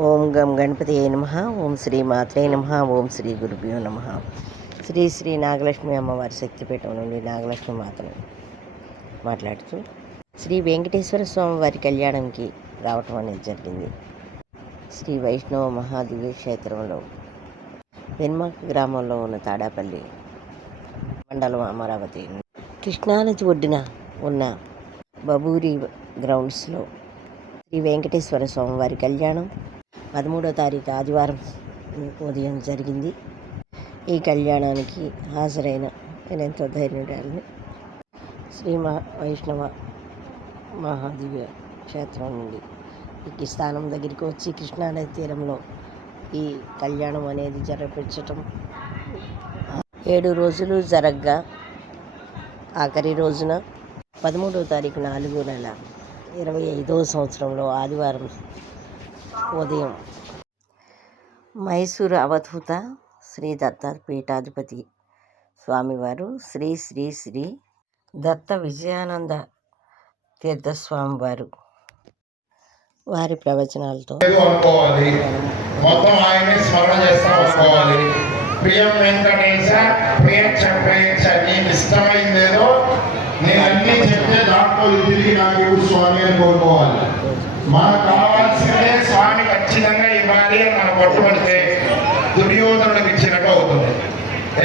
ఓం గం గణపతి నమ ఓం శ్రీ మాత్రే నమ ఓం శ్రీ గురుభ్యో నమ. శ్రీ శ్రీ నాగలక్ష్మి అమ్మవారి శక్తిపీఠం నుండి నాగలక్ష్మి మాతను మాట్లాడుతూ శ్రీ వెంకటేశ్వర స్వామి వారి కళ్యాణంకి రావటం అనేది జరిగింది. శ్రీ వైష్ణవ మహాదివ్య క్షేత్రంలో వెన్మాక గ్రామంలో ఉన్న తాడాపల్లి మండలం అమరావతి కృష్ణానది ఒడ్డున ఉన్న బబూరి గ్రౌండ్స్లో శ్రీ వెంకటేశ్వర స్వామివారి కళ్యాణం పదమూడో తారీఖు ఆదివారం ఉదయం జరిగింది. ఈ కళ్యాణానికి హాజరైన నేను ఎంతో ధైర్యురాలని. శ్రీ మహా వైష్ణవ మహాదివ్య క్షేత్రం నుండి ఈ స్థానం దగ్గరికి వచ్చి కృష్ణానది తీరంలో ఈ కళ్యాణం అనేది జరిపించటం. ఏడు రోజులు జరగ్గా. ఆఖరి రోజున పదమూడో తారీఖు నాలుగు నెల ఇరవై ఐదవ సంవత్సరంలో ఆదివారం ఉదయం. మైసూరు అవధూత శ్రీ దత్త పీఠాధిపతి స్వామివారు శ్రీ శ్రీ శ్రీ దత్త విజయానంద తీర్థస్వామి వారు వారి ప్రవచనాలతో మొత్తం ఆయన్ని స్మరణ చేస్తాం అనుకోవాలి. ప్రియం వెంకటేశ నీకు ఇష్టమైందేదో నేను అన్ని చెప్తే దాంట్లో తిరిగి నాకు స్వామి అని కోరుకోవాలి. మనకు కావాల్సిందే స్వామి ఖచ్చితంగా ఇవ్వాలి అని మనం పట్టుబడితే దుర్యోధనుడికి ఇచ్చినట్టు అవుతుంది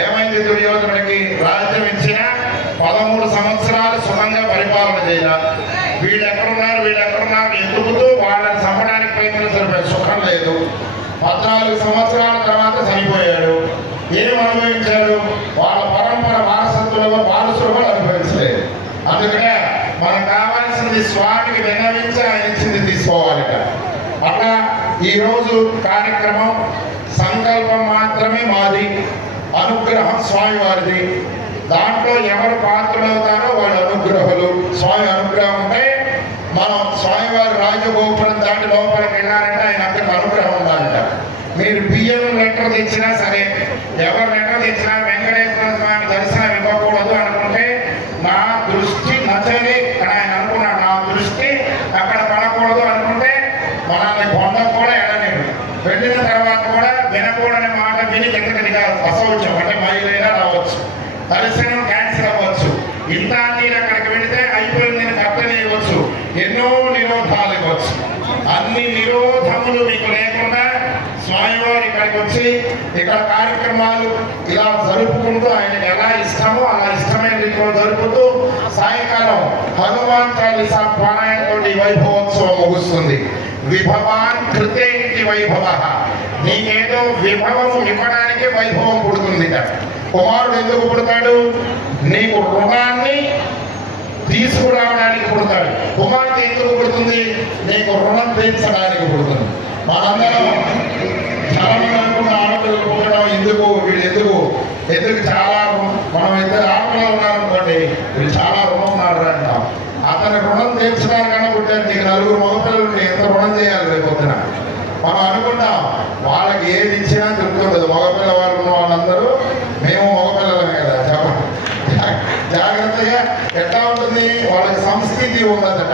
ఏమైంది దుర్యోధనుడికి రాజ్యం ఇచ్చిన పదమూడు సంవత్సరాలు సుఖంగా పరిపాలన చేయాలి? వీళ్ళు ఎక్కడున్నారు వీళ్ళు ఎక్కడున్నారు ఎదుగుతూ వాళ్ళని చంపడానికి ప్రయత్నం సుఖం లేదు. పద్నాలుగు సంవత్సరాల తర్వాత చనిపోయాడు. ఏం అనుభవించాడు? వాళ్ళ పరంపర వారసత్వంలో వారసులు అనుభవించలేదు. అందుకనే మనకు కావాల్సింది స్వామికి విన్నవించి ఆయన ఇచ్చింది తీసుకోవాలిట. అట్లా ఈరోజు కార్యక్రమం సంకల్ప అనుగ్రహం స్వామివారిది. దాంట్లో ఎవరు పాత్రలవుతారో వాళ్ళ అనుగ్రహాలు. స్వామి అనుగ్రహం ఉంటే మనం స్వామివారి రాజగోపురం దాటి లోపలికి వెళ్ళాలంటే ఆయన అందరికి అనుగ్రహం ఉండాలంట. మీరు బియ్యం లెటర్ తెచ్చినా సరే ఎవరు లెటర్ తెచ్చినా అన్ని నిరోధములు మీకు లేకుండా స్వామివారు ఇక్కడికి వచ్చి ఇక్కడ కార్యక్రమాలు ఇలా జరుపుకుంటూ ఆయనకి ఎలా ఇష్టమో అలా ఇష్టమైన రీతిలో జరుపుతూ సాయంకాలం హనుమాన్ చాలీస పారాయణతో ఈ వైభవోత్సవం ముగుస్తుంది. విభవాన్ కృతే వైభవ. నీకేదో విభవం ఇవ్వడానికి వైభవం పుడుతుంది కుమారుడు ఎందుకు పుడతాడు? నీకు రుణాన్ని తీసుకురావడానికి పుడతాడు. కుమార్తె ఎందుకు పుడుతుంది? నీకు రుణం తీర్చడానికి పుడుతుంది. మనందరం చాలా మంది అనుకున్న ఆడపిల్లలు పుట్టడం ఎందుకు? వీళ్ళు ఎందుకు? ఎందుకు చాలా మనం ఇద్దరు ఆడపిల్లలు ఉన్నారనుకోండి వీళ్ళు చాలా రుణం ఉన్నారు అంటాం అతని రుణం తీర్చడానికన్నా పుట్టారు నీకు నలుగురు మగపిల్లలు ఉంటే ఎంత రుణం చేయాలి రేపు మనం అనుకుంటాం ఉన్నదట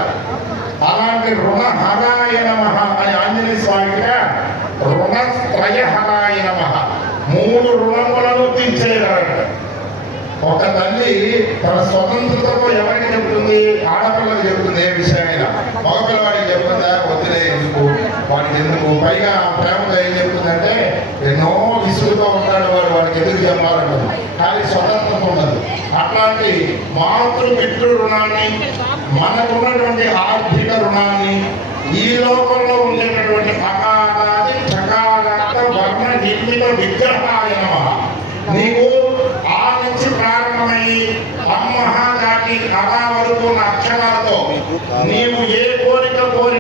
అలాంటి రుణ హరాయ అని ఆంజనేయ స్వామిగా రుణత్రయ హరాయ నమః. మూడు రుణములను తీర్చేయగలడు ఒక తల్లి తన స్వతంత్రతతో ఎవరికి చెప్తుంది ఆడపిల్లకి చెబుతుంది ఏ విషయమైనా. మగపిల్లవాడికి చెప్తుందా? వద్దులే ఎందుకు? వాడికి ఎందుకు? పైగా ఆ ప్రేమతో ఏం చెప్తుందంటే ఎన్నో విసుగుతో ఉంటాడు వాడు వాడికి ఎందుకు చెప్పాలంటుంది కానీ స్వతంత్రత ఉండదు. అట్లాంటి మాతృ మిత్రు రుణాన్ని మనకున్నటువంటి ఆర్థిక రుణాన్ని ఈ లోకంలో ఉండేటటువంటి అకారాది చకారాత వర్ణ నిర్మిత విగ్రహాయ నీవు ఆ నుంచి ప్రారంభమై అమ్మహ దాటి అలా వరకు ఉన్న అక్షరాలతో నీవు ఏ కోరిక కోరి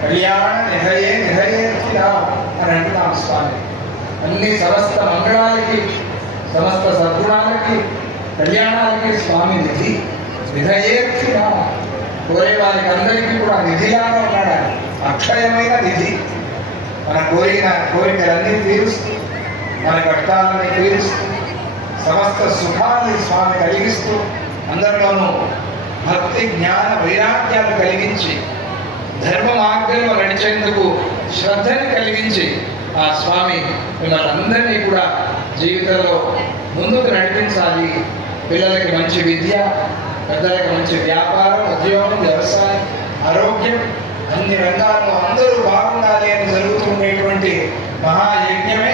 కళ్యాణ నిధయే నిధయేర్చిరా అని అంటున్నాం స్వామి. అన్ని సమస్త మంగళానికి సమస్త సద్గుణాలకి కళ్యాణాలకి స్వామి నిధి. నిధయేర్చిరా కోరే వారికి అందరికీ కూడా నిధిలాగా ఉన్నాడు? అక్షయమైన నిధి. మన కోరిన కోరికలన్నీ తీరుస్తూ మన కష్టాలని తీరుస్తూ సమస్త సుఖాన్ని స్వామి కలిగిస్తూ అందరిలోనూ భక్తి జ్ఞాన వైరాగ్యాలు కలిగించి ధర్మ మార్గంలో నడిచేందుకు శ్రద్ధని కలిగించి ఆ స్వామి మిమ్మల్ని అందరినీ కూడా జీవితంలో ముందుకు నడిపించాలి. పిల్లలకి మంచి విద్య పెద్దలకు మంచి వ్యాపారం ఉద్యోగం వ్యవసాయం ఆరోగ్యం అన్ని రంగాల్లో అందరూ బాగుండాలి అని జరుగుతుండేటువంటి మహాయజ్ఞమే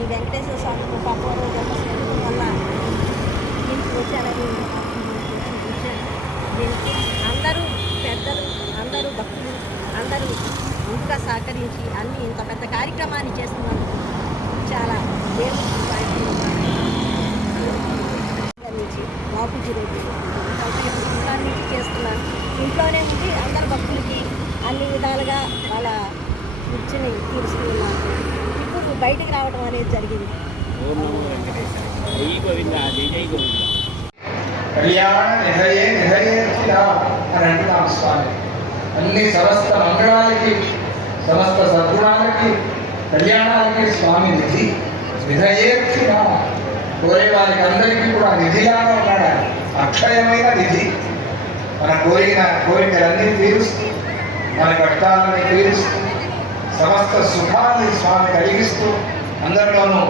ఈ వెంకటేశ్వర స్వామి పప్పవరం జన్మదినం వల్ల ఇంటికి వచ్చానని దీనికి అందరూ పెద్దలు అందరూ భక్తులు అందరూ ముందుగా సహకరించి అన్ని ఇంత పెద్ద కార్యక్రమాన్ని చేస్తున్నారు చాలా దేవుడు నుంచి బాపూజీ రోడ్డు ఇంట్లో నుంచి చేస్తున్నాను. ఇంట్లోనే ఉండి అందరు భక్తులకి అన్ని విధాలుగా వాళ్ళ కూర్చుని తీరుస్తున్నాను. ఇప్పుడు బయటకు రావడం అనేది జరిగింది. స్వామి. అన్ని సమస్త మంగళాలకి సమస్త సద్గుణాలకి కళ్యాణాలకి స్వామి నిధి. నిధయేర్చిన కోరే వారికి అందరికీ కూడా నిధిలాగా ఉన్నాడు. అక్షయమైన నిధి. మన కోరిన కోరికలన్నీ తీరుస్తూ మన కష్టాలని తీరుస్తూ సమస్త సుఖాన్ని స్వామి కలిగిస్తూ అందరిలోనూ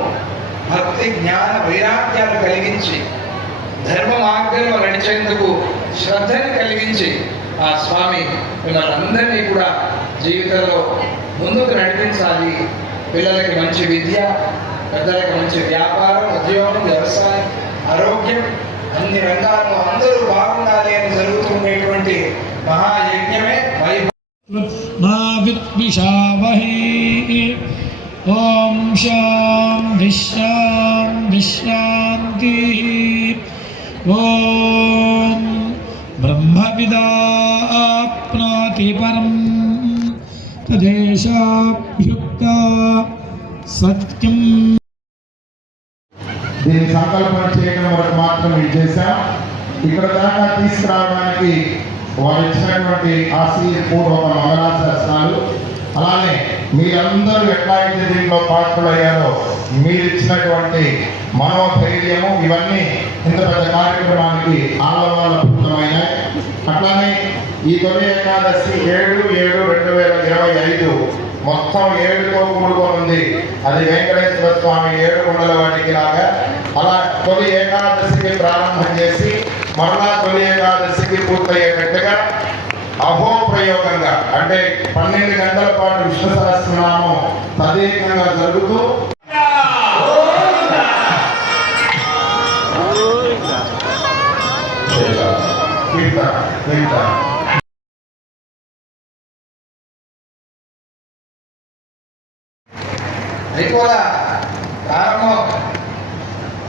భక్తి జ్ఞాన వైరాగ్యాలు కలిగించి ధర్మ మార్గంలో నడిచేందుకు శ్రద్ధని కలిగించి ఆ స్వామి మిమ్మల్ని అందరినీ కూడా జీవితంలో ముందుకు నడిపించాలి. పిల్లలకి మంచి విద్య పెద్దలకి మంచి వ్యాపారం ఉద్యోగం వ్యవసాయం ఆరోగ్యం అన్ని రంగాల్లో అందరూ బాగుండాలి అని జరుగుతుండేటువంటి మహా विद्विषावहे ॐ शान्ति शान्ति शान्तिः ॐ ब्रह्मविदाप्नोति परं तदेशाभ्युक्ता सत्यम् దీన్ని సంకల్పన చేయడం వరకు మాత్రం ఇది చేశాం ఇక్కడ దాకా తీసుకురావడానికి వారు ఇచ్చినటువంటి ఆశీర్పూర్వక మంగళాశాసనాలు అలానే మీరందరూ ఎట్లా అయితే దీంట్లో పాత్రలయ్యారో మీరు ఇచ్చినటువంటి మనోధైర్యము ఇవన్నీ ఇంత పెద్ద కార్యక్రమానికి ఆలవాలభూతమైనాయి అట్లానే ఈ తొలి ఏకాదశి ఏడు ఏడు రెండు వేల ఇరవై ఐదు మొత్తం ఏడుతో కూడుకొని ఉంది అది వెంకటేశ్వర స్వామి ఏడు కొండల వాటికి లాగా. అలా తొలి ఏకాదశికి ప్రారంభం చేసి మరలా తొలి ఏకాదశికి పూర్తయ్యేటట్టుగా అహోప్రయోగంగా అంటే పన్నెండు గంటల పాటు విష్ణు సహస్రనామం తదేకంగా జరుగుతూ కీర్తన కీర్తన అయిపోలా ప్రారంభం.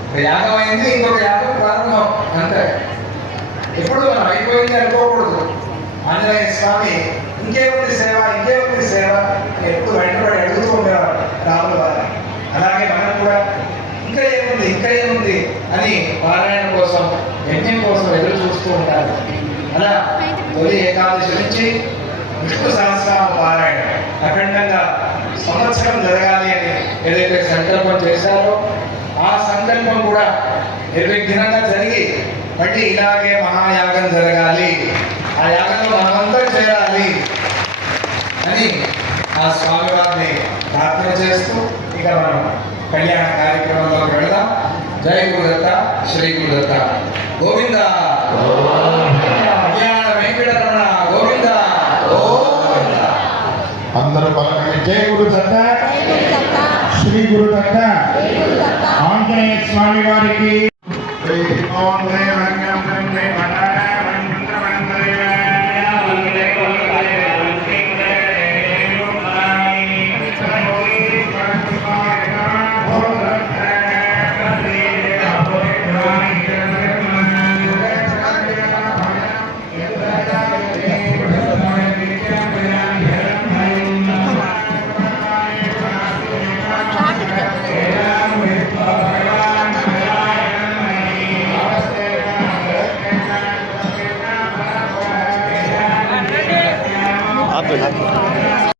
ఒక యాగం అయింది ఇంకొక యాగం ప్రారంభం. అంతే ఎప్పుడు మనం అయిపోయింది అనుకోకూడదు. ఆంజనేయ స్వామి ఇంకేముంది సేవ ఇంకేముంది సేవ ఎప్పుడు వెంటబడి అడుగుతూ ఉండేవారు రాముల వారు. అలాగే మనం కూడా ఇంకా ఏముంది ఇంకా ఏముంది అని పారాయణ కోసం యజ్ఞం కోసం ఎదురు చూస్తూ ఉంటారు. అలా తొలి ఏకాదశి నుంచి విష్ణు సహస్రామ పారాయణ అఖండంగా సంవత్సరం జరగాలి అని ఏదైతే సంకల్పం చేశారో ఆ సంకల్పం కూడా నిర్విఘ్నంగా జరిగి మళ్ళీ ఇలాగే మహాయాగం జరగాలి. ఆ యాగంలో మనమంతా చేరాలి. అని ఆ స్వామివారిని ప్రార్థన చేస్తూ ఇక మనం కళ్యాణ కార్యక్రమంలోకి వెళదాం. జై గురుదత్త శ్రీ గురుదత్త. గోవింద. కళ్యాణ వెంకటరమణ. గోవింద. గోవింద. అందరూ పలకండి. జై గురు దత్త జై గురుదత్త. శ్రీ గురుదత్త. ఆంజనేయ స్వామి వారికి.